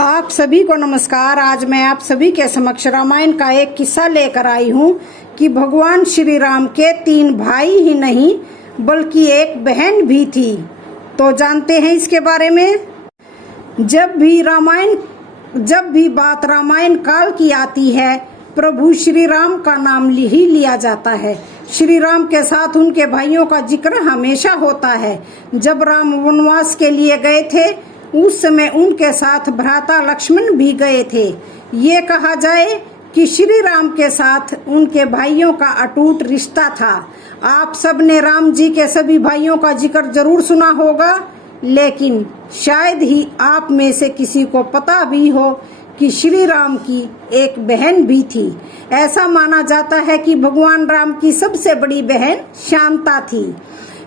आप सभी को नमस्कार। आज मैं आप सभी के समक्ष रामायण का एक किस्सा लेकर आई हूँ कि भगवान श्री राम के 3 भाई ही नहीं बल्कि एक बहन भी थी। तो जानते हैं इसके बारे में। जब भी बात रामायण काल की आती है, प्रभु श्री राम का नाम ही लिया जाता है। श्री राम के साथ उनके भाइयों का जिक्र हमेशा होता है। जब राम वनवास के लिए गए थे, उस समय उनके साथ भ्राता लक्ष्मण भी गए थे। ये कहा जाए कि श्री राम के साथ उनके भाइयों का अटूट रिश्ता था। आप सब ने राम जी के सभी भाइयों का जिक्र जरूर सुना होगा, लेकिन शायद ही आप में से किसी को पता भी हो कि श्री राम की एक बहन भी थी। ऐसा माना जाता है कि भगवान राम की सबसे बड़ी बहन शांता थी।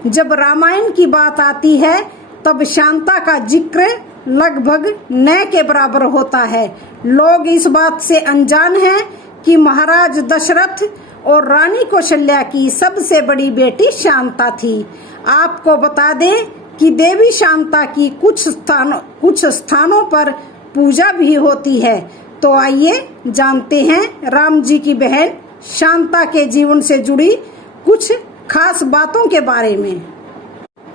जब रामायण की बात आती है, तब शांता का जिक्र लगभग न के बराबर होता है। लोग इस बात से अनजान हैं कि महाराज दशरथ और रानी कौशल्या की सबसे बड़ी बेटी शांता थी। आपको बता दें कि देवी शांता की कुछ स्थानों पर पूजा भी होती है। तो आइए जानते हैं राम जी की बहन शांता के जीवन से जुड़ी कुछ खास बातों के बारे में।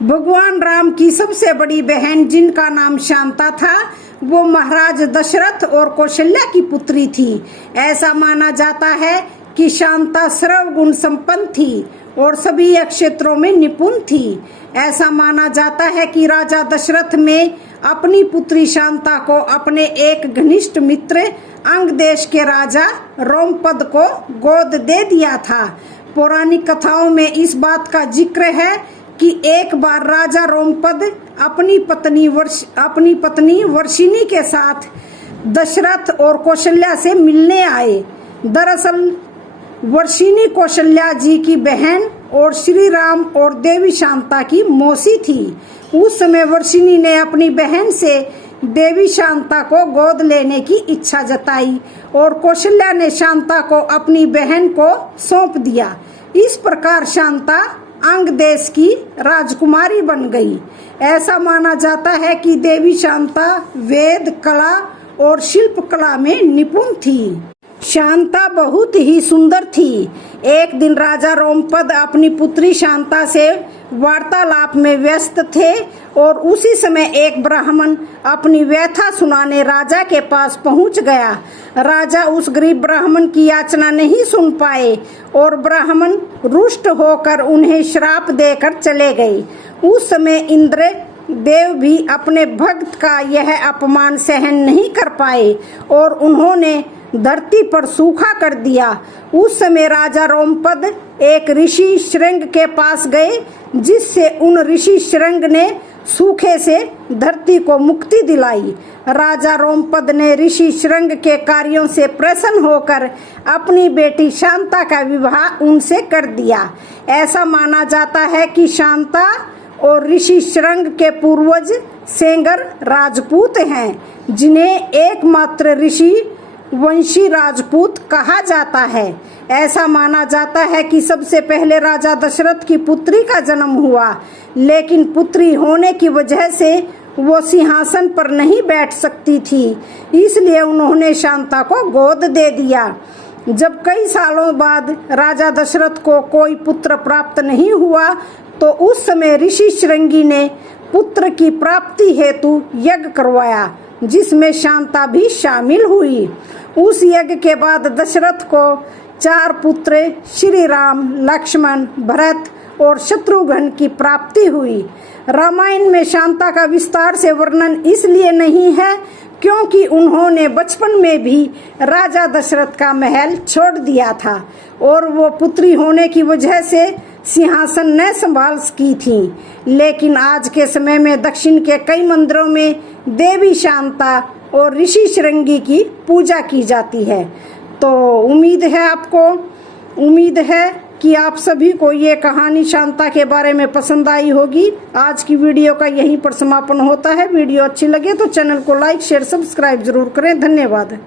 भगवान राम की सबसे बड़ी बहन, जिनका नाम शांता था, वो महाराज दशरथ और कौशल्या की पुत्री थी। ऐसा माना जाता है कि शांता सर्वगुण संपन्न थी और सभी क्षेत्रों में निपुण थी। ऐसा माना जाता है कि राजा दशरथ में अपनी पुत्री शांता को अपने एक घनिष्ठ मित्र अंग देश के राजा रोमपद को गोद दे दिया था। पौराणिक कथाओं में इस बात का जिक्र है कि एक बार राजा रोमपद अपनी पत्नी वर्षिणी के साथ दशरथ और कौशल्या से मिलने आए। दरअसल वर्षिणी कौशल्या जी की बहन और श्री राम और देवी शांता की मौसी थी। उस समय वर्षिणी ने अपनी बहन से देवी शांता को गोद लेने की इच्छा जताई और कौशल्या ने शांता को अपनी बहन को सौंप दिया। इस प्रकार शांता अंग देश की राजकुमारी बन गई। ऐसा माना जाता है कि देवी शांता वेद कला और शिल्प कला में निपुण थी। शांता बहुत ही सुंदर थी। एक दिन राजा रोमपद अपनी पुत्री शांता से वार्तालाप में व्यस्त थे और उसी समय एक ब्राह्मण अपनी व्यथा सुनाने राजा के पास पहुंच गया। राजा उस गरीब ब्राह्मण की याचना नहीं सुन पाए और ब्राह्मण रुष्ट होकर उन्हें श्राप देकर चले गए। उस समय इंद्र देव भी अपने भक्त का यह अपमान सहन नहीं कर पाए और उन्होंने धरती पर सूखा कर दिया। उस समय राजा रोमपद एक ऋषि श्रृंग के पास गए, जिससे उन ऋषि श्रृंग ने सूखे से धरती को मुक्ति दिलाई। राजा रोमपद ने ऋषि श्रृंग के कार्यों से प्रसन्न होकर अपनी बेटी शांता का विवाह उनसे कर दिया। ऐसा माना जाता है कि शांता और ऋषि श्रृंग के पूर्वज सेंगर राजपूत हैं, जिन्हें एकमात्र ऋषि वंशी राजपूत कहा जाता है। ऐसा माना जाता है कि सबसे पहले राजा दशरथ की पुत्री का जन्म हुआ, लेकिन पुत्री होने की वजह से वो सिंहासन पर नहीं बैठ सकती थी, इसलिए उन्होंने शांता को गोद दे दिया। जब कई सालों बाद राजा दशरथ को कोई पुत्र प्राप्त नहीं हुआ, तो उस समय ऋषि श्रृंगी ने पुत्र की प्राप्ति हेतु यज्ञ करवाया, जिसमें शांता भी शामिल हुई। उस यज्ञ के बाद दशरथ को 4 पुत्र श्री राम, लक्ष्मण, भरत और शत्रुघ्न की प्राप्ति हुई। रामायण में शांता का विस्तार से वर्णन इसलिए नहीं है क्योंकि उन्होंने बचपन में भी राजा दशरथ का महल छोड़ दिया था और वो पुत्री होने की वजह से सिंहासन न संभाल सकी थी। लेकिन आज के समय में दक्षिण के कई मंदिरों में देवी शांता और ऋषि श्रृंगी की पूजा की जाती है। तो उम्मीद है कि आप सभी को ये कहानी शांता के बारे में पसंद आई होगी। आज की वीडियो का यहीं पर समापन होता है। वीडियो अच्छी लगे तो चैनल को लाइक, शेयर, सब्सक्राइब जरूर करें। धन्यवाद।